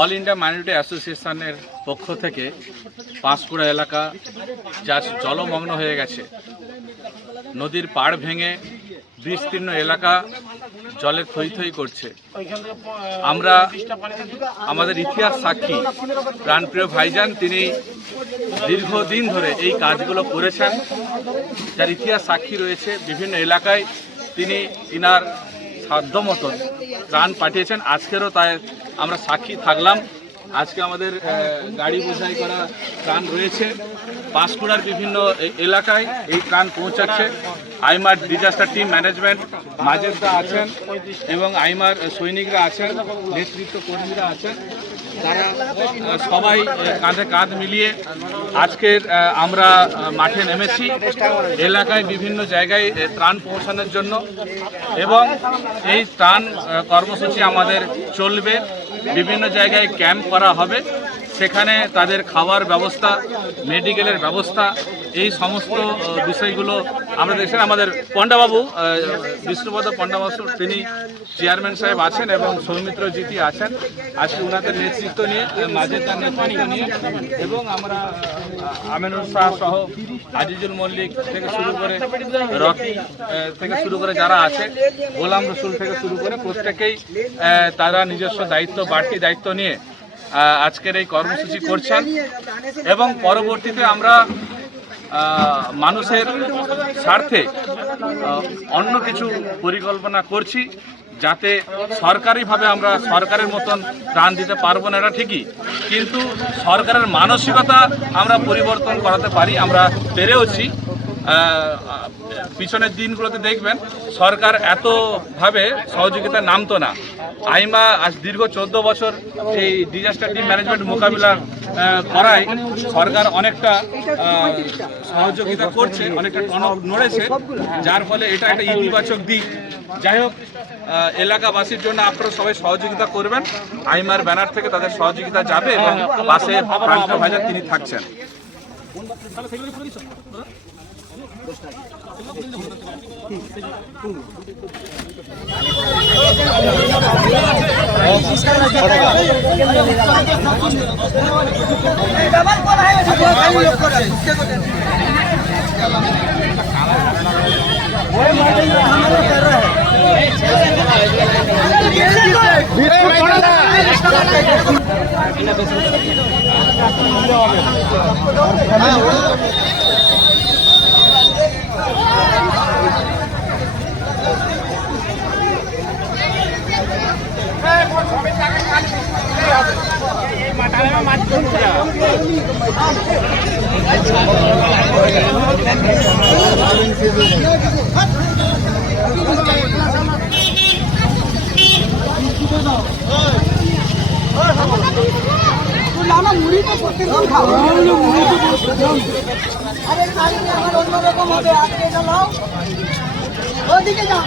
All India minority অ্যাসোসিয়েশনের পক্ষ থেকে পাঁশকুড়া এলাকা যা জলমগ্ন হয়ে গেছে, নদীর পাড় ভেঙে বিস্তীর্ণ এলাকা জলে থই থই করছে। আমরা আমাদের ইতিহাস সাক্ষী প্রাণপ্রিয় ভাইজান, তিনি দীর্ঘদিন ধরে এই কাজগুলো করেছেন, যার ইতিহাস সাক্ষী রয়েছে। বিভিন্ন এলাকায় তিনি ইনার সাধ্য মতন ত্রাণ পাঠিয়েছেন। আজকেরও তাই আমরা সাক্ষী থাকলাম। আজকে আমাদের গাড়ি বোঝাই করা ত্রাণ রয়েছে, পাঁশকুড়ার বিভিন্ন এলাকায় এই ত্রাণ পৌঁছাচ্ছে। আইমার ডিজাস্টার টিম ম্যানেজমেন্ট মাজেদা আছেন এবং আইমার সৈনিকরা আছেন, নেতৃত্ব কর্মীরা আছেন, তারা সবাই কাঁধে কাঁধ মিলিয়ে আজকের আমরা মাঠে নেমেছি এলাকায় বিভিন্ন জায়গায় ত্রাণ পৌঁছানোর জন্য। এবং এই ত্রাণ কর্মসূচি আমাদের চলবে, বিভিন্ন জায়গায় ক্যাম্প করা হবে, সেখানে তাদের খাওয়ার ব্যবস্থা, মেডিকেলের ব্যবস্থা, এই সমস্ত বিষয়গুলো আমরা দেখছেন। আমাদের পণ্ডাবাবু, বিষ্ণুপদ পণ্ডাবাবু, তিনি চেয়ারম্যান সাহেব আছেন এবং সৌমিত্র জিটি আছেন। আজকে ওনাদের নেতৃত্ব নিয়ে, মাজেদার নেতৃত্ব নিয়ে, এবং আমরা আমিনুল শাহ সহ আজিজুল মল্লিক থেকে শুরু করে, রকি থেকে শুরু করে যারা আছে, গোলাম রসুল থেকে শুরু করে, প্রত্যেকেই তারা নিজস্ব দায়িত্ব, বাড়তি দায়িত্ব নিয়ে আজকের এই কর্মসূচি করছেন। এবং পরবর্তীতে আমরা মানুষের স্বার্থে অন্য কিছু পরিকল্পনা করছি, যাতে সরকারিভাবে আমরা সরকারের মতন ত্রাণ দিতে পারবো না এটা ঠিকই, কিন্তু সরকারের মানসিকতা আমরা পরিবর্তন করাতে পারি, আমরা পেরেওছি। পিছনের দিনগুলোতে দেখবেন সরকার এতভাবে সহযোগিতা নামতো না। আইমা আজ দীর্ঘ 14 বছর এই ডিজাস্টার টিম ম্যানেজমেন্ট মোকাবিলা করায় সরকার অনেকটা সহযোগিতা করছে, অনেকটা টনক নড়েছে, যার ফলে এটা একটা ইতিবাচক দিক। যাই হোক, এলাকাবাসীর জন্য আপনারা সবাই সহযোগিতা করবেন। আইমার ব্যানার থেকে তাদের সহযোগিতা যাবে এবং পাশে প্রাণপ্রিয় ভাইজান তিনি থাকছেন। অন্যরকম হবে, আগে যাও, ওদিকে যাও।